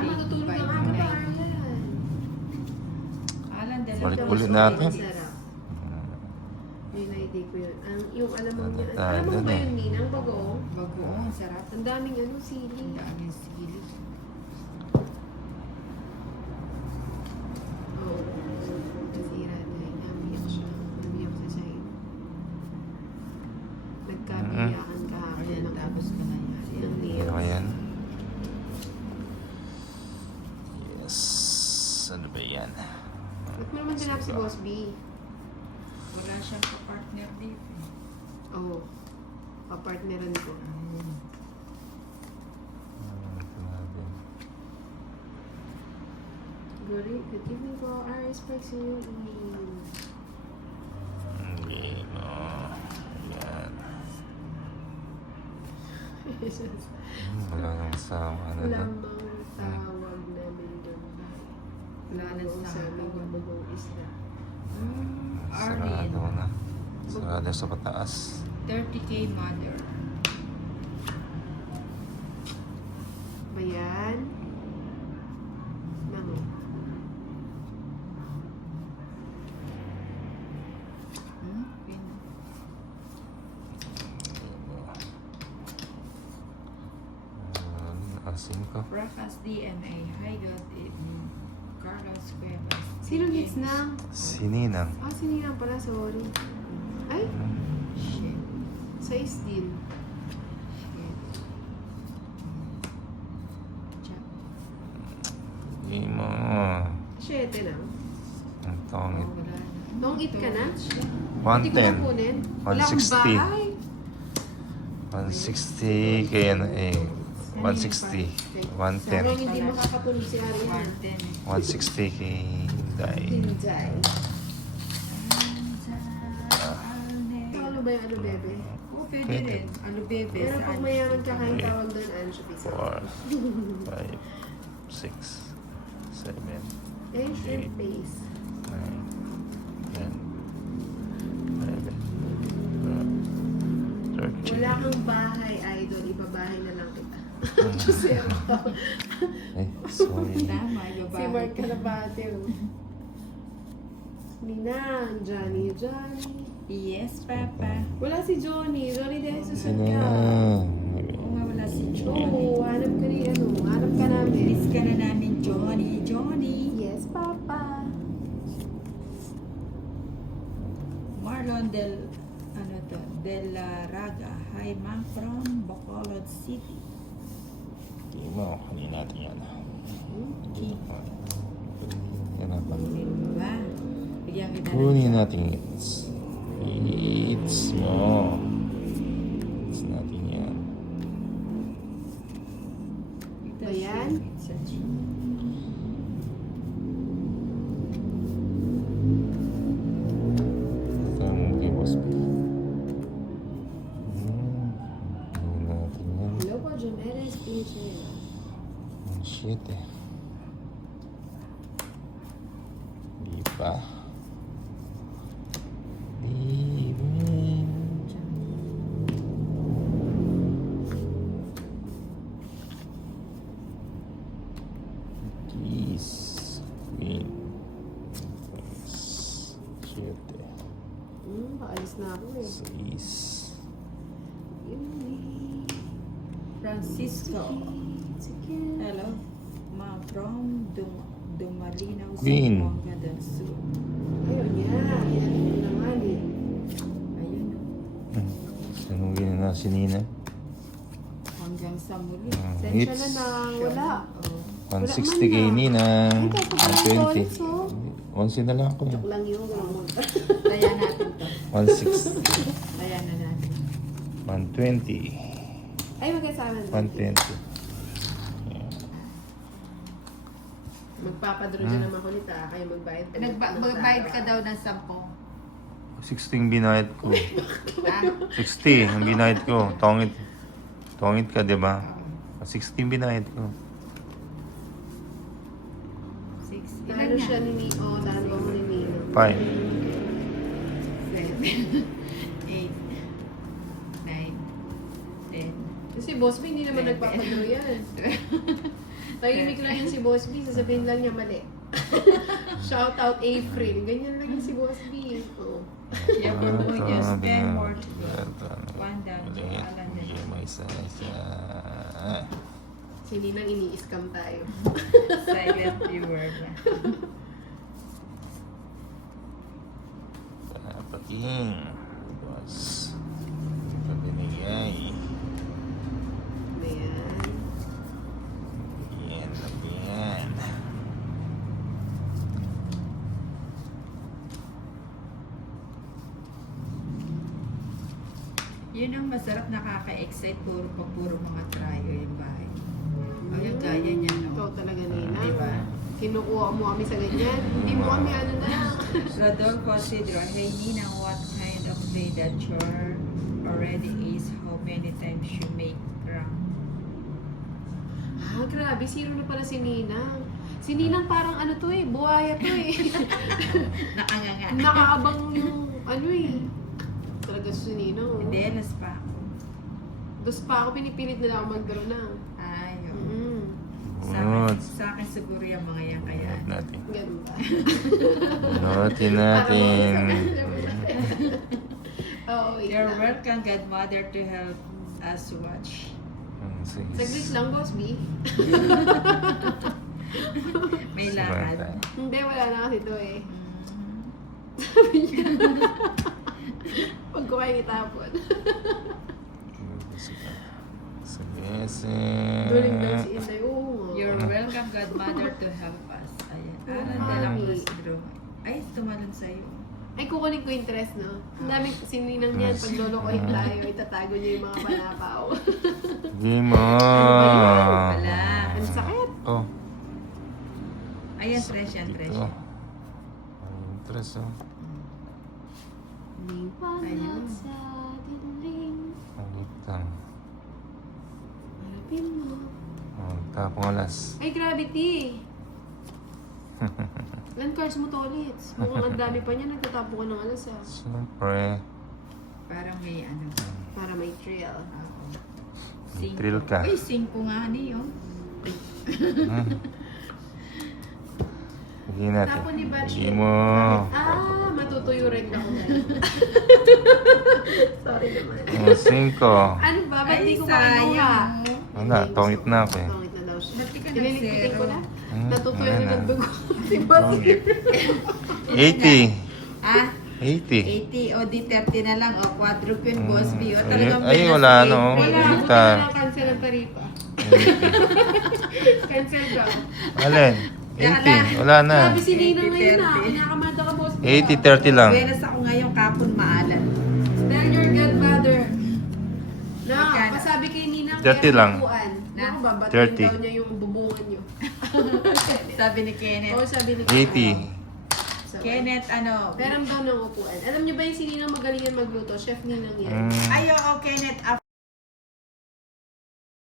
matutulog ng aga pa, Arlan. Alan, Ulit natin. Masarap. Yun na idea ko yun. Yung alam mo Ano yun. tayo Alam mo dun ba eh? yun, Ninang? Bagoong? Bagoong, sarap. Ang daming sili. Ang daming sili. Oo. Nasira na yun. Namiyak siya. Namiyak siya sa'yo. Nagkabiyakan kahapon Ayan, ng tapos ko na yan. ng Ano nails. ba yan? Yes. Ano ba yan? Ba't mo naman tinap si Boss B? Wala siyang kapartner dito. Oo. Kapartneran ko. Glory, good evening po. Iris Parks yung Hindi mo. Yan. Wala nang sama. Ano na? Lamang tawag namin doon. Wala na Bagoong sa sa amin yung bagong isla. Sarado na. Sarado sa pataas. 30K mother. Bayan. Nango. Asin ko. Breakfast DNA. Hi, good evening. Carlos Cuevas. Sino hits na? Sininang. Ah, sininang pala. Sorry. Ay, Shit. size din. Shit. Chap. Hindi mo. 7 lang. Ang tongit. Oh, wala na. Long eat ka na? Hindi 110. ko kukunin. Wala akong 160. bahay. 160 kaya na eh. 160. 110. Sobrang hindi makakatulog si Ariana. 110. 160 kay Inday. Hinday. Ano ba yung ano, bebe? Oh, pwede Pwede. rin. Ano, bebe? Pero pag mayaman ka, kain Okay. tawag doon, anchovy. 4, 5, 6, 7, Eh, shrimp base. 9, 10, 11, 12, Wala 13. kang bahay, idol. Ibabahay na lang kita. Josero. Ay, sorry. Tama, Si babae. Mark Calabate. Ninang, Johnny. Yes, Papa. Wala si Johnny. Johnny de Jesus Sino ka. na? Oo nga, wala si Johnny. Oo, hanap ka ni ano. Hanap ka namin. Miss ka na namin, Johnny. Johnny. Yes, Papa. Marlon Del Raga. Hi, ma'am, from Bacolod City. Hindi mo. Kunin natin yan. Okay. Yan na ba? Diba? Bigyan kita Kunin natin hits. Hits mo. Hits natin yan. Ba yan? Ito ang kay Boss B. Kunin natin yan. Hello po, Jomeres Pinchel. Ang shit eh. Di pa. Di ba? Keys. Queen. Shit eh. Paalis na ako eh. Seis. Francisco. Hello. Ma'am, from Dumalinaw, Queen. Zamboanga del Sur. Ayun yan. Yan yung naman eh. Ayun, no. Sanugin na si Nina. Hanggang sa muli. Sensya Hits. na wala. Oh. 160 kay Nina. Ay, kahit pa pala 120. ito, oh. 11 na lang ako. Joke lang yun. Taya natin to. 160. Taya na natin. 120. Ay, magkasama na. 120. Magpapadro dyan naman kulit ah. Kayo magbayad. Magbayad ka daw ng 10. 60 ang binayad ko. Ah, 60 ang binayad ko. Tongit. Tongit ka, di ba? 60 ang binayad ko. 6. Talo siya ni Nino. Talo mo ni Nino. 5. 7, 8, 9, 10. Kasi boss mo hindi naman Bebe. nagpapadro yan. Tahimik lang yun si Boss B, sasabihin lang niya mali. Shout out April. Ganyan lang yun si Boss B. Oo. Ya Bermuñez, spend more to go. Berto. One down to Alan Hindi Del. may isa. Hindi nang ini-scam tayo. Silent viewer na. Paking. Boss. Pabinigay. Ayan. Yan. Yan. Yun ang masarap, nakaka-excite pag puro mga tryo yung bahay. O yung gaya niya, Ikaw no? talaga, Nina. Diba? Kinukuha mo kami sa ganyan. Hindi mo kami ano na. Rodolfo Sidro, hey Nina, what kind of day that you're already is? How many times you make wrong? Ah, grabe. Zero na pala si Ninang. Si Ninang parang ano to eh. Buhaya to eh. Nakanganga. Nakaabang yung ano eh. Talaga si Ninang. Oh. Hindi, alas pa ako. Dos pa ako, pinipilit na lang ako mag-draw na. Ayaw. Mm. Sa akin siguro yung mga yan kaya. Note natin. Ganun ba? Note natin. Oo, wait You're lang. welcome, Godmother, to help us watch. Sige. Saglit lang, Boss B. May lakad. Hindi, wala na kasi ito eh. Huwag ko kayo itapon. Duling daw si Inday. Oo nga. You're welcome, Godmother, to help us. Ayan. Alan Mami. de la Cruz Drew. Ay, tumalon sa'yo. Ay, kukunin ko interest, no? Ang dami sininang yan. Pag lolokohin tayo, itatago niya yung mga panapaw. Hindi mo. Wala. Ang sakit. Oh. Ayan, tres yan, tres Ito. yan. Ang tres, oh. Liwanag sa dilim. Ulit lang. Harapin mo. Oh, tapong alas. Ay, gravity! Land cars mo to ulit. Mukhang ang dami pa niya. Nagtatapo ka ng alas, ah. Siyempre. Parang may ano. Para may trail. Oo. May thrill ka. Ay, 5 nga niyo. Hindi natin. Tapon ni Batch. Hindi mo. Ah, matutuyo rin ako. Sorry naman. Oh, 5. Ano ba? Ba't Ay, di ko makinuha? sayang. Wala, tongit na ako eh. Tongit na daw siya. Ba't di ka Nililipitin ko na. Hmm, Natutuyo ayan na na. ng dugo. Si Boss. 80. Ah, 80. 80 o di 30 na lang o quadruple yun, Boss B. O talagang Ay, minus wala, 80. no? Wala, buti Kita. na cancel ang taripa. Cancel daw. Alin? 80. Wala na. Sabi si Nina ngayon na. 80. Kinakamada ka, Boss. 80-30 lang. Buenas ako ngayon kapon maalat. Tell your godmother. Na, Magkano? pasabi kay Nina 30 lang. upuan. Na? Naku, babatiin 30. daw niya yung bubungan niyo. Sabi ni Kenneth. Oo, sabi ni 80. So, Kenneth, ano? Meron daw ng upuan. Alam niyo ba yung si Nina magaling yan magluto? Chef Ninang yan. Mm. Ay, oo, Kenneth.